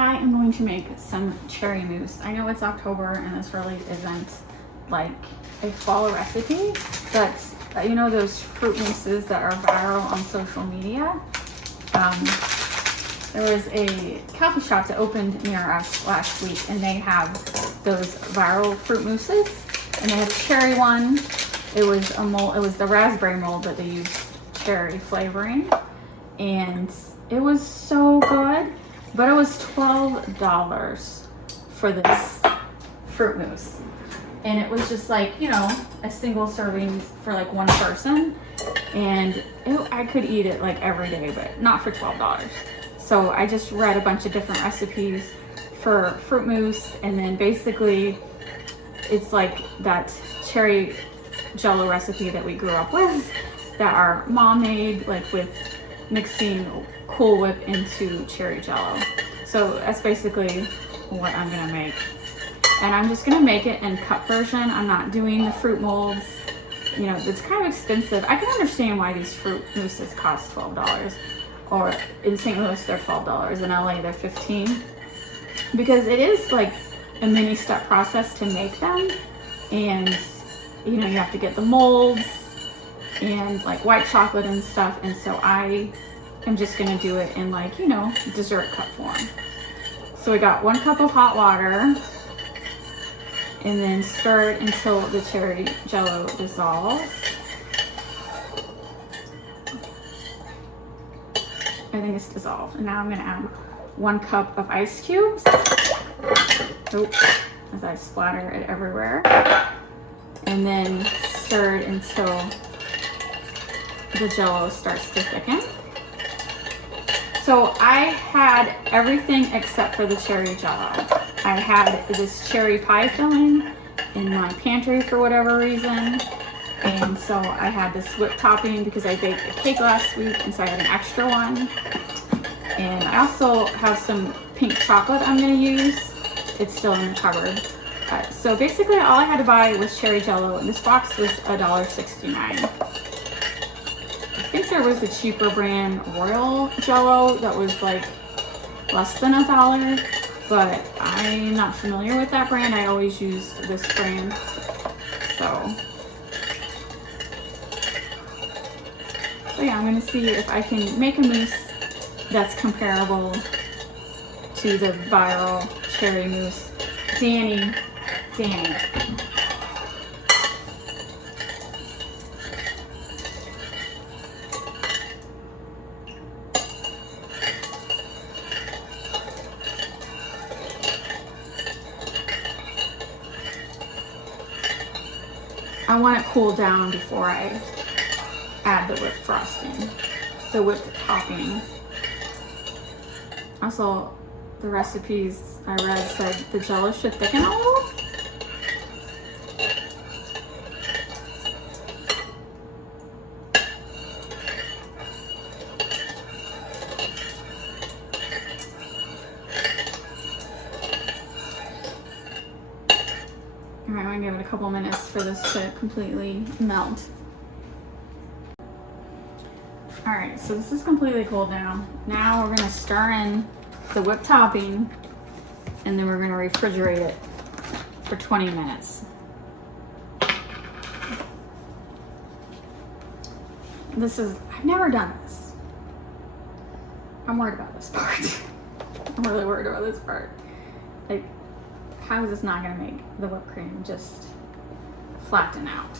I am going to make some cherry mousse. I know it's October and this really isn't like a fall recipe, but you know those fruit mousses that are viral on social media? There was a coffee shop that opened near us last week and they have those viral fruit mousses, and they had a cherry one. It was a mold, it was the raspberry mold, but they used cherry flavoring, and it was so good. But it was $12 for this fruit mousse. And it was just like, you know, a single serving for like one person. And I could eat it like every day, but not for $12. So I just read a bunch of different recipes for fruit mousse. And then basically it's like that cherry jello recipe that we grew up with, that our mom made, like with mixing Cool Whip into cherry jello. So that's basically what I'm gonna make. And I'm just gonna make it in cup version. I'm not doing the fruit molds. You know, it's kind of expensive. I can understand why these fruit mousses cost $12. Or in St. Louis, they're $12. In LA, they're $15. Because it is like a mini step process to make them. And, you know, you have to get the molds and like white chocolate and stuff. And so I'm just gonna do it in like, you know, dessert cup form. So we got 1 cup of hot water, and then stir it until the cherry jello dissolves. I think it's dissolved. And now I'm gonna add 1 cup of ice cubes. Oops, as I splatter it everywhere. And then stir it until the jello starts to thicken. So I had everything except for the cherry jello. I had this cherry pie filling in my pantry for whatever reason. And so I had this whipped topping because I baked a cake last week, and so I had an extra one. And I also have some pink chocolate I'm gonna use. It's still in the cupboard. So basically all I had to buy was cherry jello, and this box was $1.69. I think there was a cheaper brand, Royal Jello, that was like less than $1, but I'm not familiar with that brand. I always use this brand. So yeah, I'm gonna see if I can make a mousse that's comparable to the viral cherry mousse. Danny. I want it cooled down before I add the whipped frosting, the whipped topping. Also, the recipes I read said the jello should thicken a little. All right, I'm gonna give it a couple minutes for this to completely melt. All right, so this is completely cooled down. Now we're gonna stir in the whipped topping, and then we're gonna refrigerate it for 20 minutes. I've never done this. I'm worried about this part. I'm really worried about this part. Like, how is this not gonna make the whipped cream just flatten out?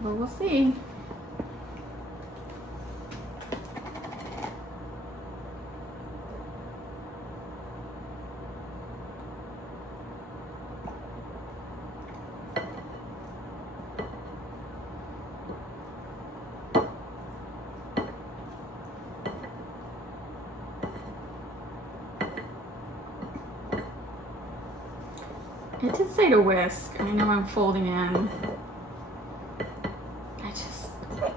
But we'll see. It did say to whisk. I know I'm folding in. I don't know.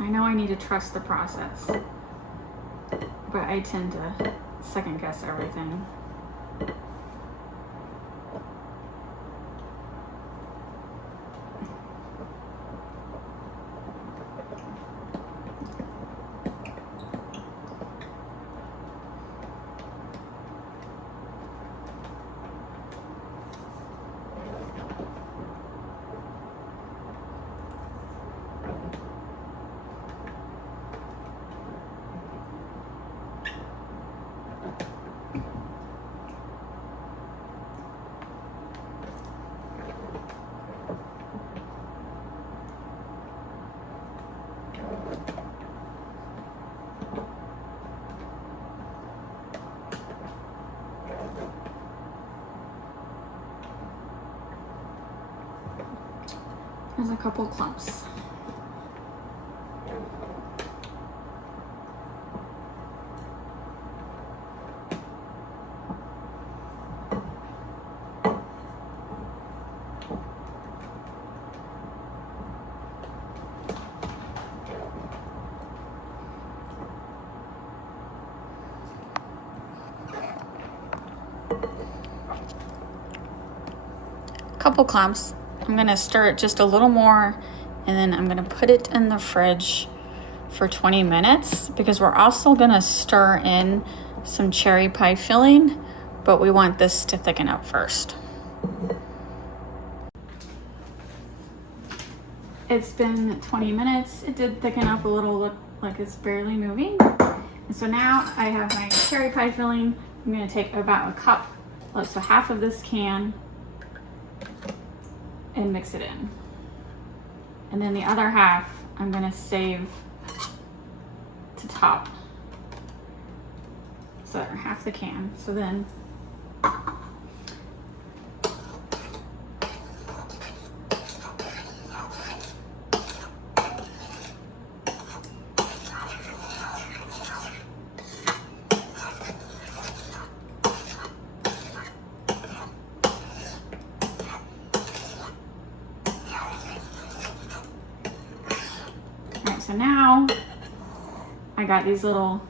I know I need to trust the process, but I tend to second guess everything. There's a couple clumps. Couple clumps. I'm gonna stir it just a little more, and then I'm gonna put it in the fridge for 20 minutes because we're also gonna stir in some cherry pie filling, but we want this to thicken up first. It's been 20 minutes. It did thicken up a little, look like it's barely moving. And so now I have my cherry pie filling. I'm gonna take about a cup, so half of this can, and mix it in. And then the other half I'm gonna save to top. So half the can. So then so now I got these little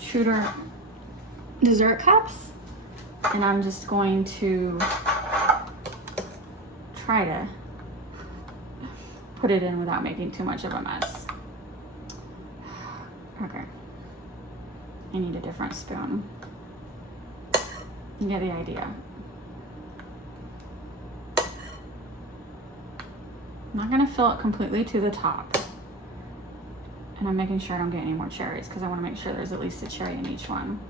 shooter dessert cups, and I'm just going to try to put it in without making too much of a mess. Okay, I need a different spoon. You get the idea. I'm not gonna fill it completely to the top. And I'm making sure I don't get any more cherries because I wanna make sure there's at least a cherry in each one.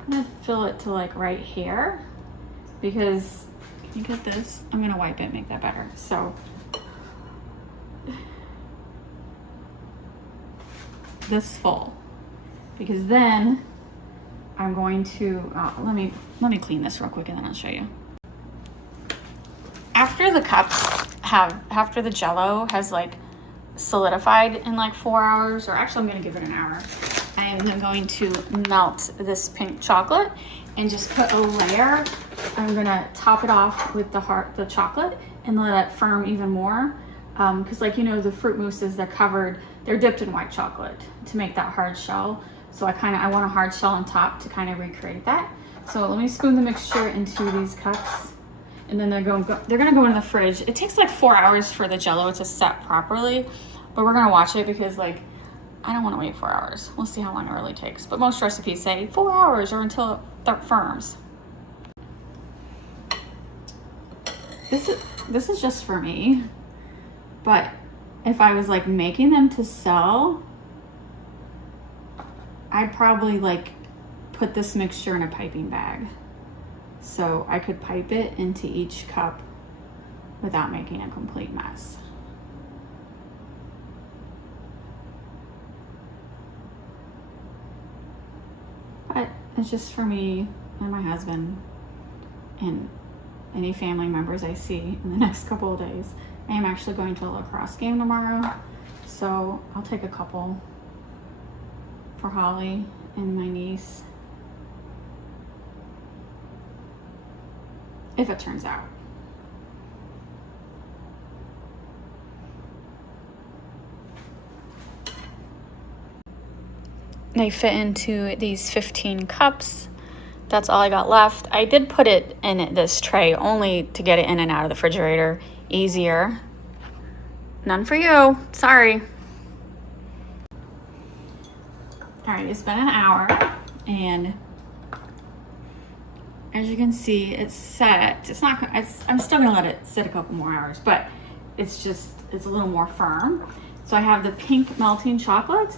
I'm gonna fill it to like right here because, can you get this? I'm gonna wipe it, make that better. So, this full, because then I'm going to, let me clean this real quick and then I'll show you. After the cups after the Jell-O has like solidified in like 4 hours, or actually I'm gonna give it an hour, I am then going to melt this pink chocolate and just put a layer. I'm gonna top it off with the chocolate and let it firm even more. Cause like, you know, the fruit mousses, they're dipped in white chocolate to make that hard shell. So I want a hard shell on top to kind of recreate that. So let me spoon the mixture into these cups. And then they're gonna go in the fridge. It takes like 4 hours for the Jell-O to set properly, but we're gonna watch it because like, I don't wanna wait 4 hours. We'll see how long it really takes. But most recipes say 4 hours or until it firms. This is just for me, but if I was like making them to sell, I'd probably like put this mixture in a piping bag. So I could pipe it into each cup without making a complete mess. But it's just for me and my husband and any family members I see in the next couple of days. I am actually going to a lacrosse game tomorrow, so I'll take a couple for Holly and my niece, if it turns out. They fit into these 15 cups. That's all I got left. I did put it in this tray only to get it in and out of the refrigerator easier. None for you, sorry. All right, it's been an hour, and as you can see, it's set. I'm still gonna let it sit a couple more hours, but it's a little more firm. So I have the pink melting chocolate.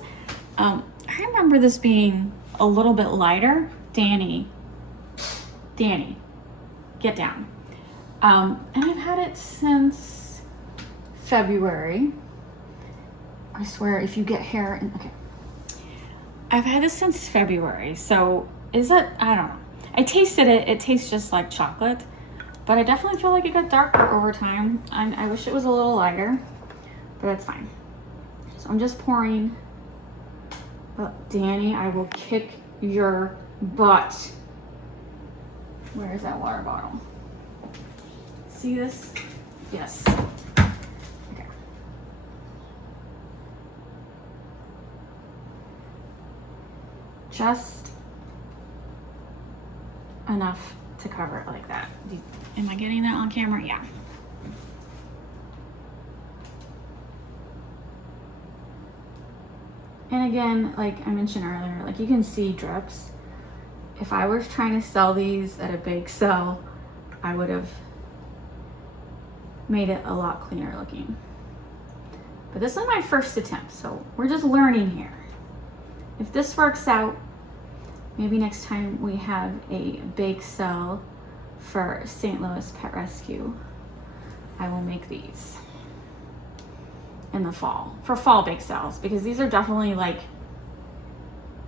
I remember this being a little bit lighter. Danny, get down. And I've had it since February. I swear, if you get hair, okay. I've had this since February, so is it, I don't know. I tasted it, it tastes just like chocolate. But I definitely feel like it got darker over time. I wish it was a little lighter, but it's fine. So I'm just pouring. Oh, Danny, I will kick your butt. Where is that water bottle? See this? Yes. Okay. Just enough to cover it like that. Am I getting that on camera? Yeah. And again, like I mentioned earlier, like you can see drips. If I was trying to sell these at a bake sale, I would have made it a lot cleaner looking. But this is my first attempt, so we're just learning here. If this works out, maybe next time we have a bake sale for St. Louis Pet Rescue, I will make these in the fall, for fall bake sales, because these are definitely like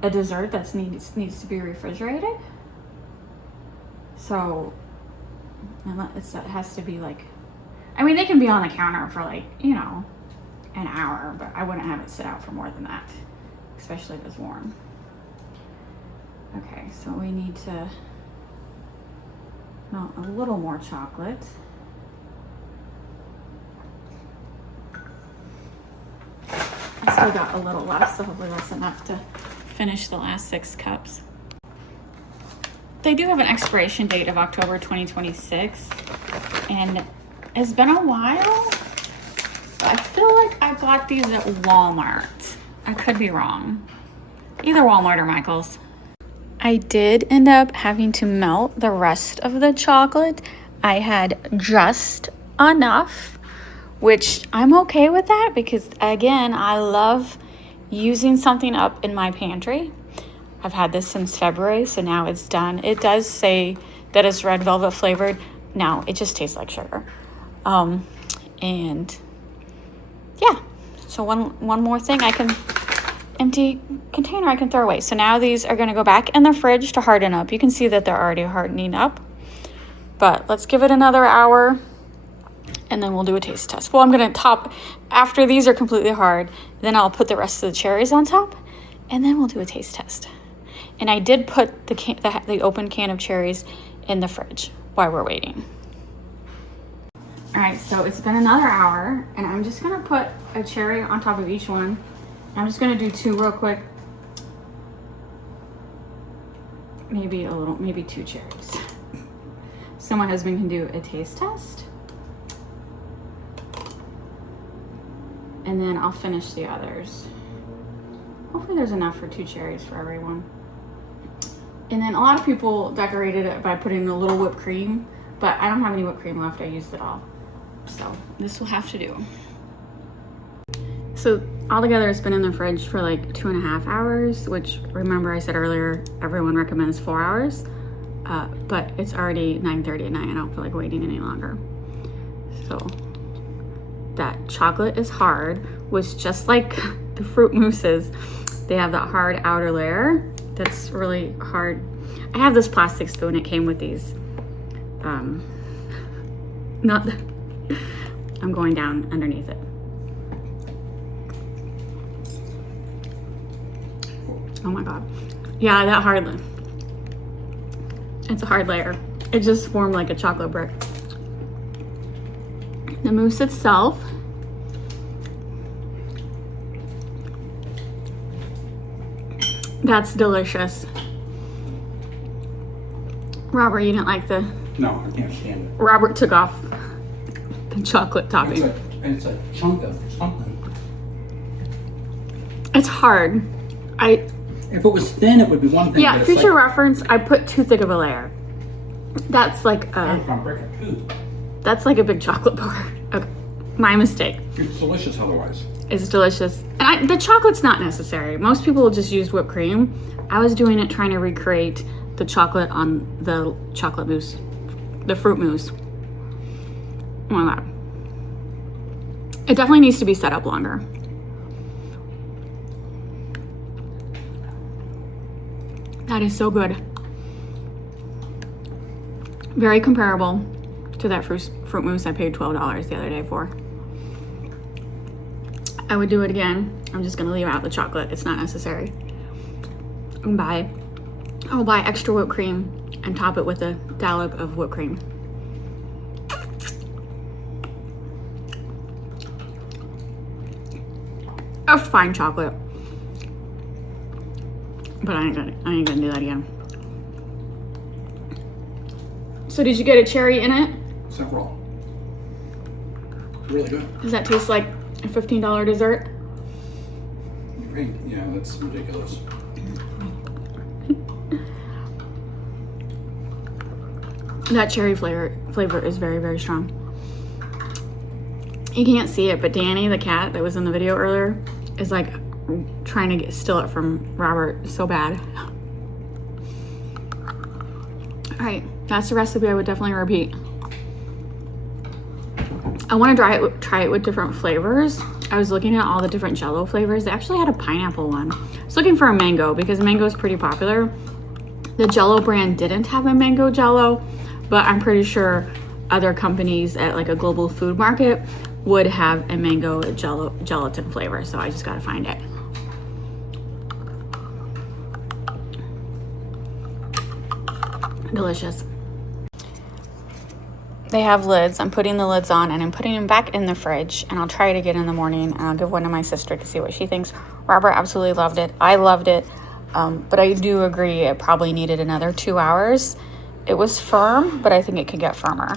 a dessert that needs to be refrigerated. So it has to be like, I mean, they can be on the counter for like, you know, an hour, but I wouldn't have it sit out for more than that, especially if it's warm. Okay, so we need to melt a little more chocolate. I still got a little left, so hopefully that's enough to finish the last 6 cups. They do have an expiration date of October 2026, and it's been a while. I feel like I bought these at Walmart. I could be wrong. Either Walmart or Michael's. I did end up having to melt the rest of the chocolate. I had just enough, which I'm okay with that because, again, I love using something up in my pantry. I've had this since February, so now it's done. It does say that it's red velvet flavored. Now it just tastes like sugar. And yeah, so one more thing, I can empty container I can throw away. So now these are going to go back in the fridge to harden up. You can see that they're already hardening up, but let's give it another hour and then we'll do a taste test. Well, I'm going to top, after these are completely hard, then I'll put the rest of the cherries on top and then we'll do a taste test. And I did put the open can of cherries in the fridge while we're waiting. All right, so it's been another hour and I'm just gonna put a cherry on top of each one. I'm just gonna do 2 real quick. Maybe 2 cherries. So my husband can do a taste test. And then I'll finish the others. Hopefully there's enough for 2 cherries for everyone. And then a lot of people decorated it by putting a little whipped cream, but I don't have any whipped cream left. I used it all. So this will have to do. So altogether it's been in the fridge for like 2.5 hours, which, remember I said earlier, everyone recommends 4 hours, but it's already 9:30 at night. I don't feel like waiting any longer. So that chocolate is hard, which just like the fruit mousses, they have that hard outer layer that's really hard. I have this plastic spoon. It came with these. I'm going down underneath it. Oh my God. Yeah, that hard. It's a hard layer. It just formed like a chocolate brick. The mousse itself, that's delicious. Robert, you didn't like the... No, I can't stand it. Robert took off the chocolate topping. It's a chunk of something. It's hard. If it was thin, it would be one thing. Yeah, future reference, I put too thick of a layer. That's like that's like a big chocolate bar. Okay, my mistake. It's delicious otherwise. It's delicious. And the chocolate's not necessary. Most people will just use whipped cream. I was doing it trying to recreate the chocolate on the chocolate mousse, the fruit mousse. Oh my God. It definitely needs to be set up longer. That is so good. Very comparable to that fruit mousse I paid $12 the other day for. I would do it again. I'm just gonna leave out the chocolate. It's not necessary. I'll buy extra whipped cream and top it with a dollop of whipped cream. That's fine chocolate. But I ain't gonna do that again. So did you get a cherry in it? Several. It's really good. Does that taste like a $15 dessert? Great. Yeah, that's ridiculous. That cherry flavor is very, very strong. You can't see it, but Danny, the cat that was in the video earlier, is like trying to steal it from Robert so bad. All right, that's the recipe I would definitely repeat. I want to try it with different flavors. I was looking at all the different Jell-O flavors. They actually had a pineapple one. I was looking for a mango because mango is pretty popular. The Jell-O brand didn't have a mango Jell-O, but I'm pretty sure other companies at like a global food market would have a mango gelatin flavor. So I just got to find it. Delicious. They have lids. I'm putting the lids on and I'm putting them back in the fridge, and I'll try it again in the morning, and I'll give one to my sister to see what she thinks. Robert absolutely loved it. I loved it. But I do agree it probably needed another 2 hours. It was firm, but I think it could get firmer.